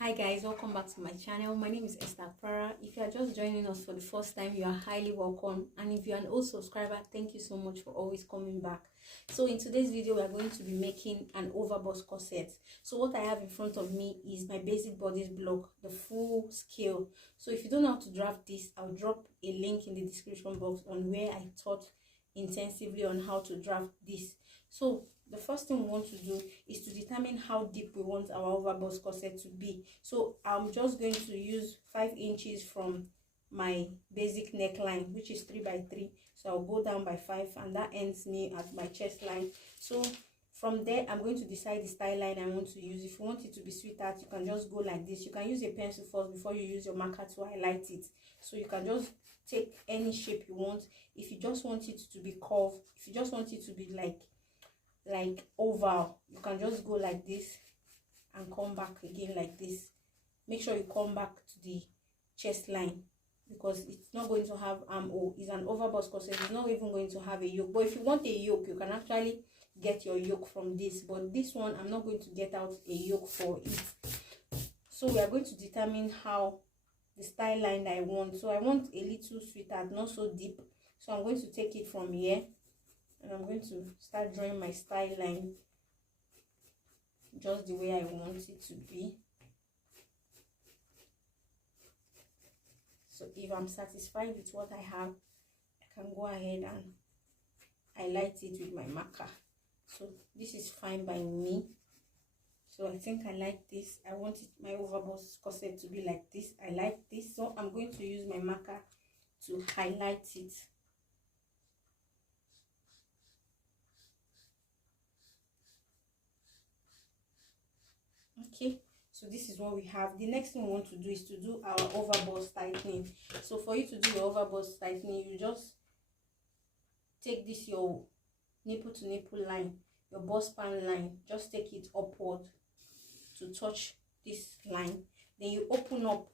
Hi guys, welcome back to my channel. My name is Esther Para. If you are just joining us for the first time, you are highly welcome, and if you are an old subscriber, thank you so much for always coming back. So in today's video, we are going to be making an overbust corset. So what I have in front of me is my basic bodice block, the full scale. So if you don't know how to draft this, I'll drop a link in the description box on where I taught intensively on how to draft this. So the first thing we want to do is to determine how deep we want our overbust corset to be. So I'm just going to use 5 inches from my basic neckline, which is 3 by 3. So I'll go down by 5, and that ends me at my chest line. So from there, I'm going to decide the style line I want to use. If you want it to be sweetheart, you can just go like this. You can use a pencil first before you use your marker to highlight it. So you can just take any shape you want. If you just want it to be curved, if you just want it to be like oval, you can just go like this and come back again like this. Make sure you come back to the chest line, because it's not going to have armhole. It's an overbust corset. It's not even going to have a yoke. But if you want a yoke, you can actually get your yoke from this. But this one, I'm not going to get out a yoke for it. So we are going to determine how the style line I want. So I want a little sweetheart, not so deep. So I'm going to take it from here, and I'm going to start drawing my style line just the way I want it to be. So if I'm satisfied with what I have, I can go ahead and highlight it with my marker. So this is fine by me. So I think I like this. I want my overbust corset to be like this. I like this. So I'm going to use my marker to highlight it. Okay, so this is what we have. The next thing we want to do is to do our overbust tightening. So for you to do your overbust tightening, you just take this, your nipple to nipple line, your bust span line, just take it upward to touch this line. Then you open up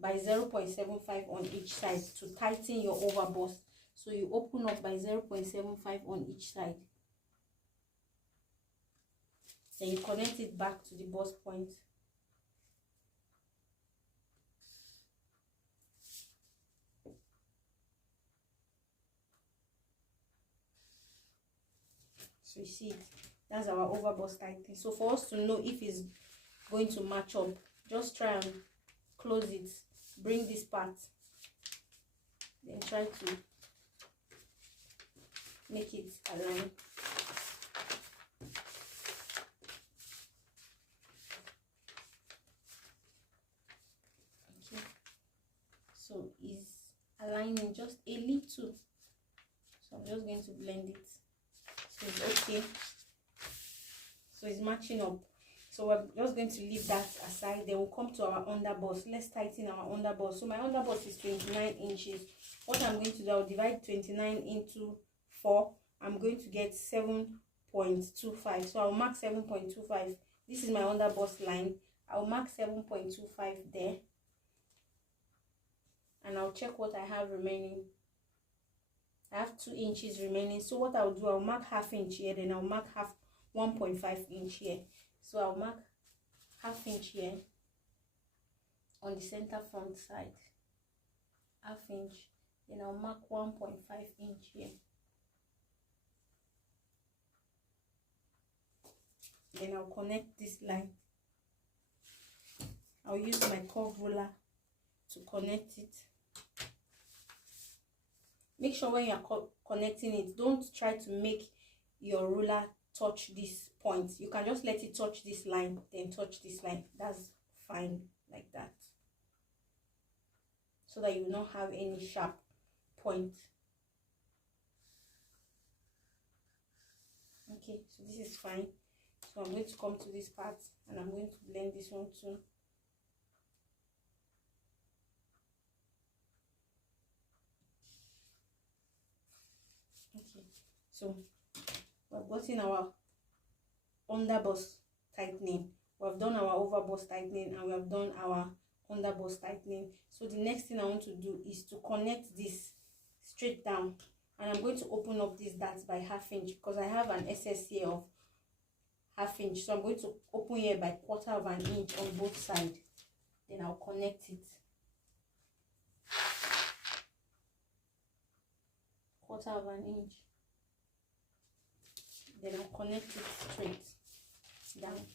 by 0.75 on each side to tighten your overbust. So you open up by 0.75 on each side. Then you connect it back to the bust point. So you see it, that's our overbust tightening. So for us to know if it's going to match up, just try and close it, bring this part, then try to make it align. So it's aligning just a little, so I'm just going to blend it. So it's okay, so it's matching up. So we're just going to leave that aside. Then we'll come to our underbust. Let's tighten our underbust. So my underbust is 29 inches. What I'm going to do, I'll divide 29 into 4. I'm going to get 7.25. So I'll mark 7.25. This is my underbust line. I'll mark 7.25 there, and I'll check what I have remaining. I have 2 inches remaining. So what I'll do, I'll mark ½ inch here, then I'll mark 1.5 inch here. So I'll mark ½ inch here on the center front side, ½ inch, then I'll mark 1.5 inch here. Then I'll connect this line. I'll use my curve ruler to connect it. Make sure when you're connecting it, don't try to make your ruler touch this point. You can just let it touch this line, then touch this line. That's fine like that, so that you will not have any sharp point. Okay, so this is fine. So I'm going to come to this part, and I'm going to blend this one too. Okay, so we've gotten our underbust tightening, we've done our overbust tightening, and we have done our underbust tightening. So the next thing I want to do is to connect this straight down, and I'm going to open up this dart by ½ inch, because I have an excess here of half inch. So I'm going to open here by 1/4 of an inch on both sides. Then I'll connect it. 1/4 of an inch. Then I'll connect it straight down.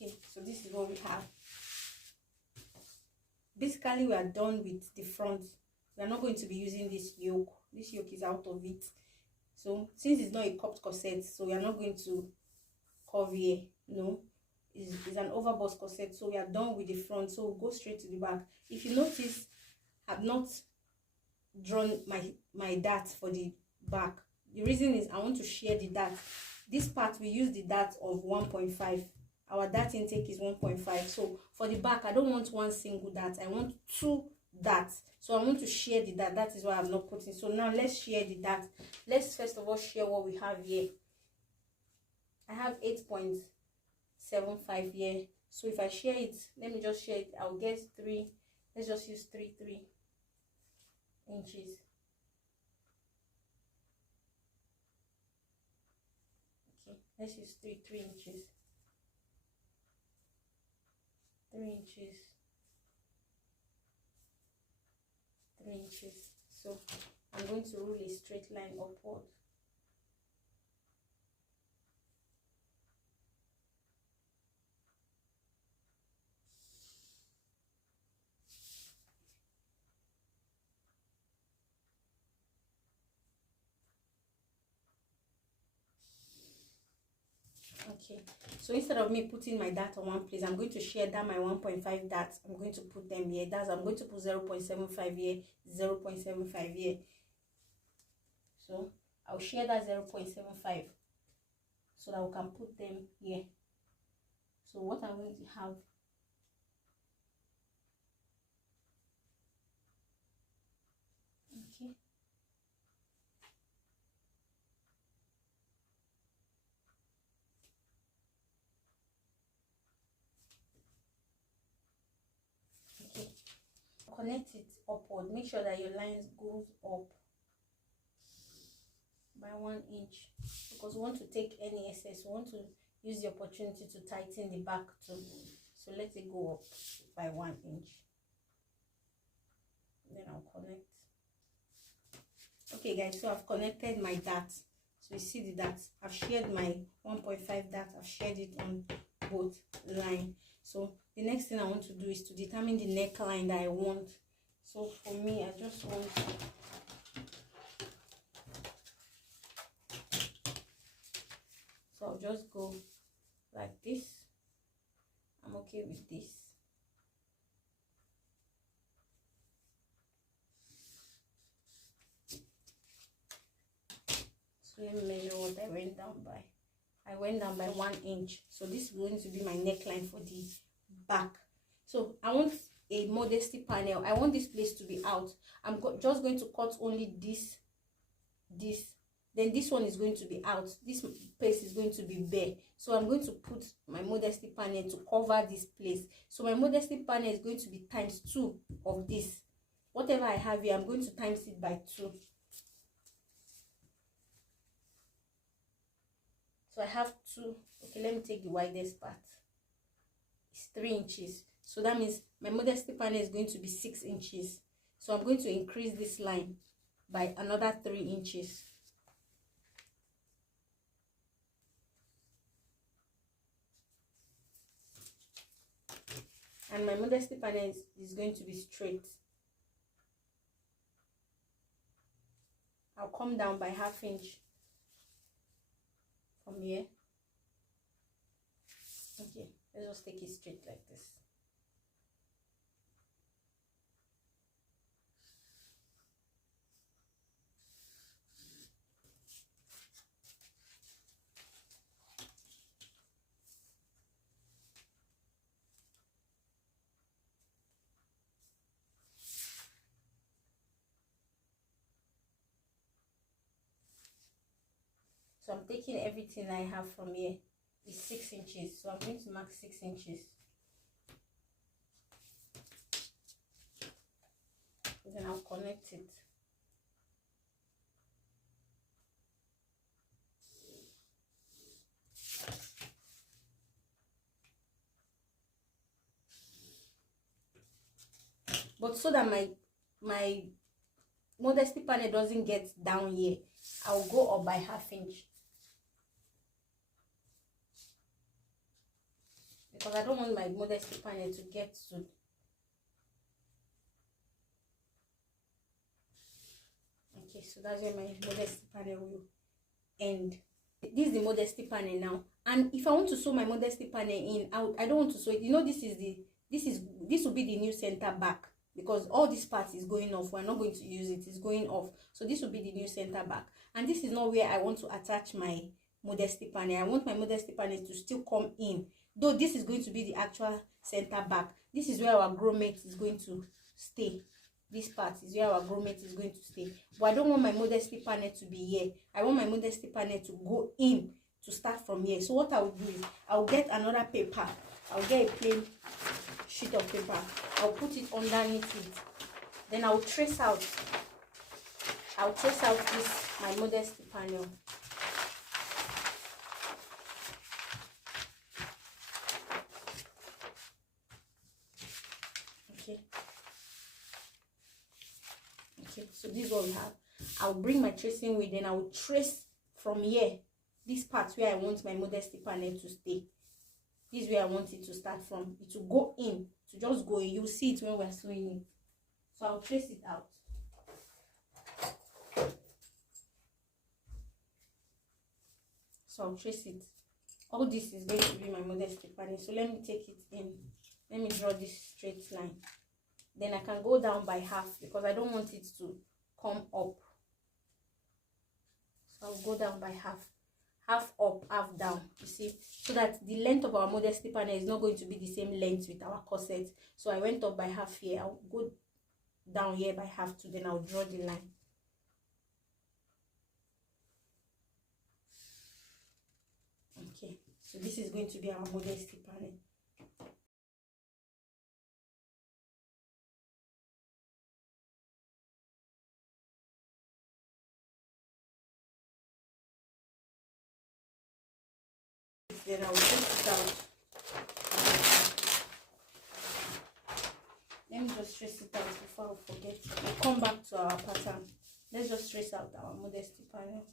Okay, so this is what we have. Basically, we are done with the front. We are not going to be using this yoke. This yoke is out of it. So since it's not a cupped corset, so we are not going to curve here. No, it's an overbust corset. So we are done with the front. So we'll go straight to the back. If you notice, I've not drawn my dart for the back. The reason is I want to share the dart. This part we use the dart of 1.5. Our dart intake is 1.5. So for the back, I don't want one single dart. I want 2 darts. So I want to share the dart. That is why I'm not putting. So now let's share the dart. Let's first of all share what we have here. I have 8.75 here. So if I share it, let me just share it. I'll get 3. Let's just use 3 inches. Okay, let's use 3 inches. 3 inches. 3 inches. So I'm going to rule a straight line upward. Okay, so instead of me putting my dart on one place, I'm going to share down my 1.5 darts. I'm going to put them here. That's I'm going to put 0.75 here, 0.75 here. So I'll share that 0.75 so that we can put them here. So what I'm going to have, okay, connect it upward. Make sure that your lines goes up by 1 inch, because we want to take any excess. We want to use the opportunity to tighten the back too. So let it go up by 1 inch. Then I'll connect. Okay guys, so I've connected my dart. So you see the dart. I've shared my 1.5 dart. I've shared it on both lines. So the next thing I want to do is to determine the neckline that I want. So for me, I just want I'll just go like this. I'm okay with this. So let me measure what I went down by. I went down by 1 inch. So this is going to be my neckline for the back. So I want a modesty panel. I want this place to be out. I'm just going to cut only this. Then this one is going to be out. This place is going to be bare. So I'm going to put my modesty panel to cover this place. So my modesty panel is going to be times 2 of this. Whatever I have here, I'm going to times it by 2. So I have 2. Okay, let me take the widest part. It's 3 inches. So that means my modesty panel is going to be 6 inches. So I'm going to increase this line by another 3 inches. And my modesty panel is going to be straight. I'll come down by ½ inch from here. Okay, let's just take it straight like this. So I'm taking everything I have from here. It's 6 inches, so I'm going to mark 6 inches. Then I'll connect it. But so that my modesty panel doesn't get down here, I'll go up by 1/2 inch, because I don't want my modesty panel to get to. Okay, so that's where my modesty panel will end. This is the modesty panel now, and if I want to sew my modesty panel in, I don't want to sew it. You know, this will be the new center back, because all this part is going off. We're not going to use it. It's going off, so this will be the new center back. And this is not where I want to attach my modesty panel. I want my modesty panel to still come in, though this is going to be the actual center back. This is where our grommet is going to stay. This part is where our grommet is going to stay. But I don't want my modesty panel to be here. I want my modesty panel to go in, to start from here. So what I will do is I'll get another paper. I'll get a plain sheet of paper. I'll put it underneath it. Then I'll trace out. This my modesty panel. Okay, so this is what we have. I'll bring my tracing wheel, then I will trace from here, this part where I want my modesty panel to stay. This is where I want it to start from. It will go in, to just go in. You'll see it when we're sewing it. So I'll trace it out. So I'll trace it. All this is going to be my modesty panel. So let me take it in. Let me draw this straight line. Then I can go down by 1/2, because I don't want it to come up. So I'll go down by 1/2. 1/2 up, 1/2 down, you see, so that the length of our modesty panel is not going to be the same length with our corset. So I went up by 1/2 here. I'll go down here by 1/2 too. Then I'll draw the line. Okay, so this is going to be our modesty panel. Then I will trace it out. Let me just trace it out before I forget. We'll come back to our pattern. Let's just trace out our modesty panel.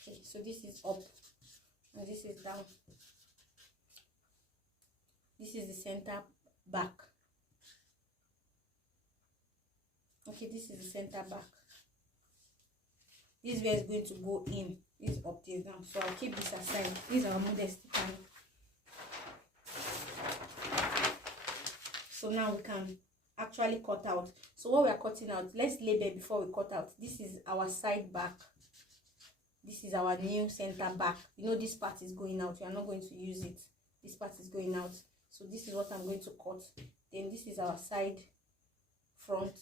Okay, so this is up and this is down. This is the center back. Okay, this is the center back. This is where it's going to go in. This is up, this down. So I'll keep this aside. This is our modesty panel. So now we can actually cut out. So what we are cutting out, let's label before we cut out. This is our side back. This is our new center back. You know, this part is going out. We are not going to use it. This part is going out. So this is what I'm going to cut. Then this is our side front.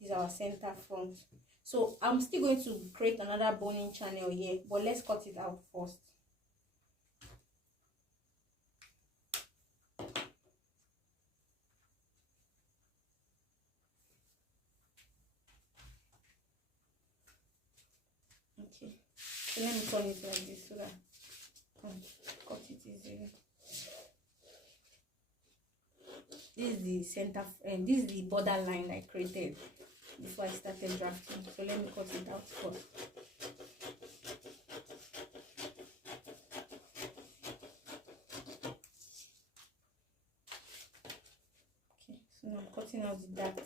This is our center front. So I'm still going to create another boning channel here, but let's cut it out first. Okay, so let me turn it like this so that I can cut it easily. This is the center, and this is the border line I created before I started drafting. So let me cut it out first. Okay, so now I'm cutting out the dart.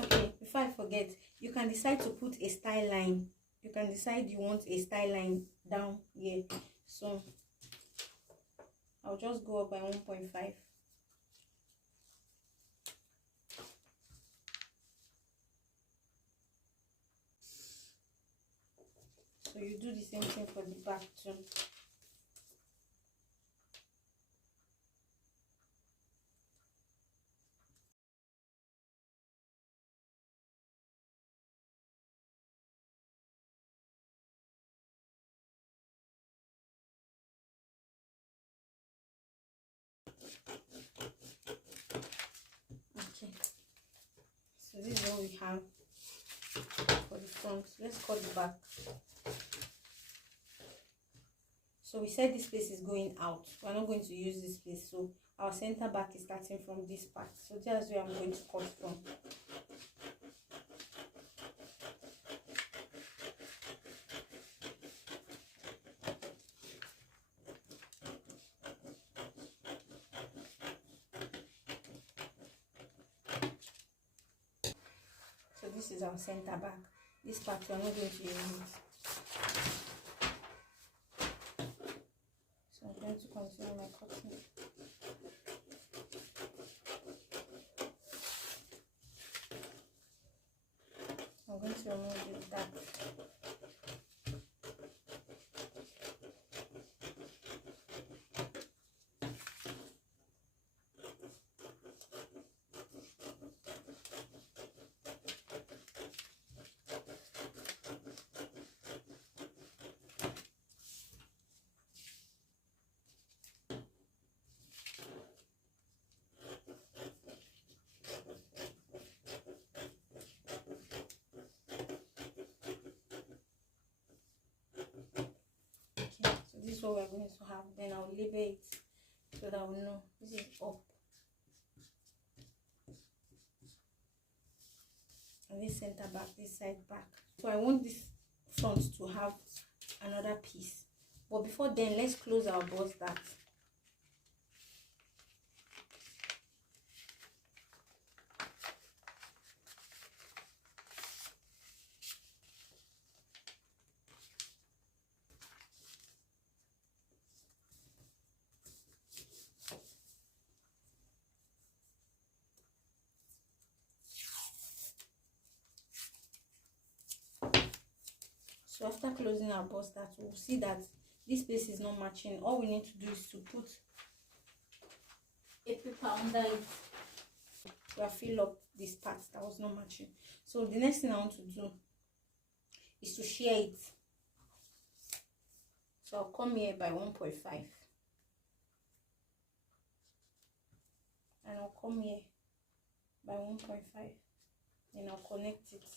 Okay, before I forget, you can decide to put a style line. You can decide you want a style line down here. So I'll just go up by 1.5. So you do the same thing for the back too. So this is what we have for the front. Let's cut the back. So we said this place is going out. We're not going to use this place, so our center back is starting from this part. So that's where I'm going to cut from. So this is our center back. This part we're not going to use it. So I'm going to continue my cutting. I'm going to remove that. This is what we're going to have. Then I'll label it so that we'll know this is up and this center back, this side back. So I want this front to have another piece, but before then let's close our bust that. So after closing our bust that, we'll see that this place is not matching. All we need to do is to put a paper under it to fill up this part that was not matching. So the next thing I want to do is to shear it. So I'll come here by 1.5 and I'll come here by 1.5, then I'll connect it.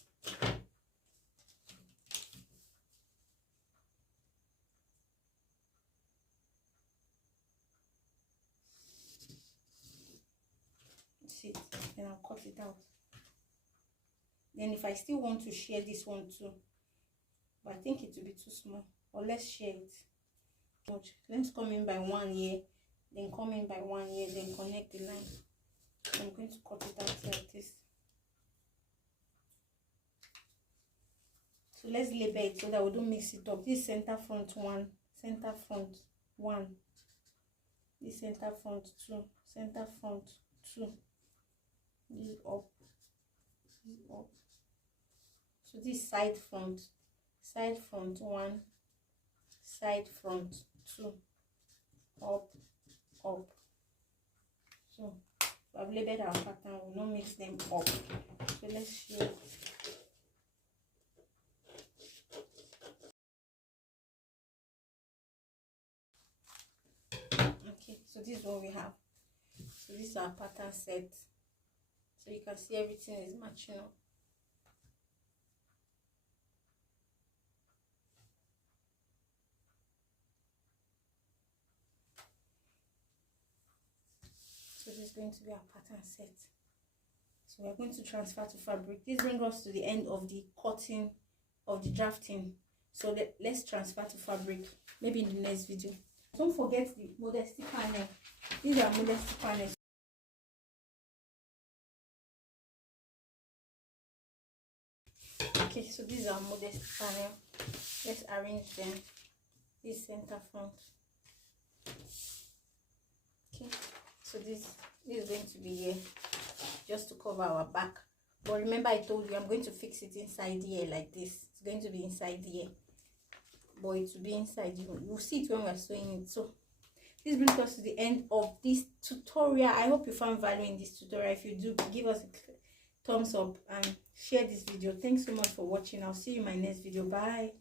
It, then I'll cut it out. Then if I still want to shear this one too, but I think it will be too small, or let's shear it. Let's come in by 1 here, then come in by 1 here, then connect the line. So I'm going to cut it out like this. So let's label it so that we don't mix it up. This center front 1, center front 1, this center front 2, center front 2. This is up, this is up. So this side front 1, side front 2, up, up. So I've labeled our pattern, we'll not mix them up. So let's show it. Okay, so this is what we have. So this is our pattern set. So you can see everything is matching up. So this is going to be our pattern set. So we're going to transfer to fabric. This brings us to the end of the cutting of the drafting. So let's transfer to fabric, maybe in the next video. Don't forget the Modesty panel. These are Modesty panels. Okay, so these are Modesty panel. Let's arrange them. This center front. Okay, so this is going to be here just to cover our back. But remember, I told you I'm going to fix it inside here like this. It's going to be inside here, but it will be inside. You'll see it when we're sewing it. So this brings us to the end of this tutorial. I hope you found value in this tutorial. If you do, give us a thumbs up and share this video. Thanks so much for watching. I'll see you in my next video. Bye.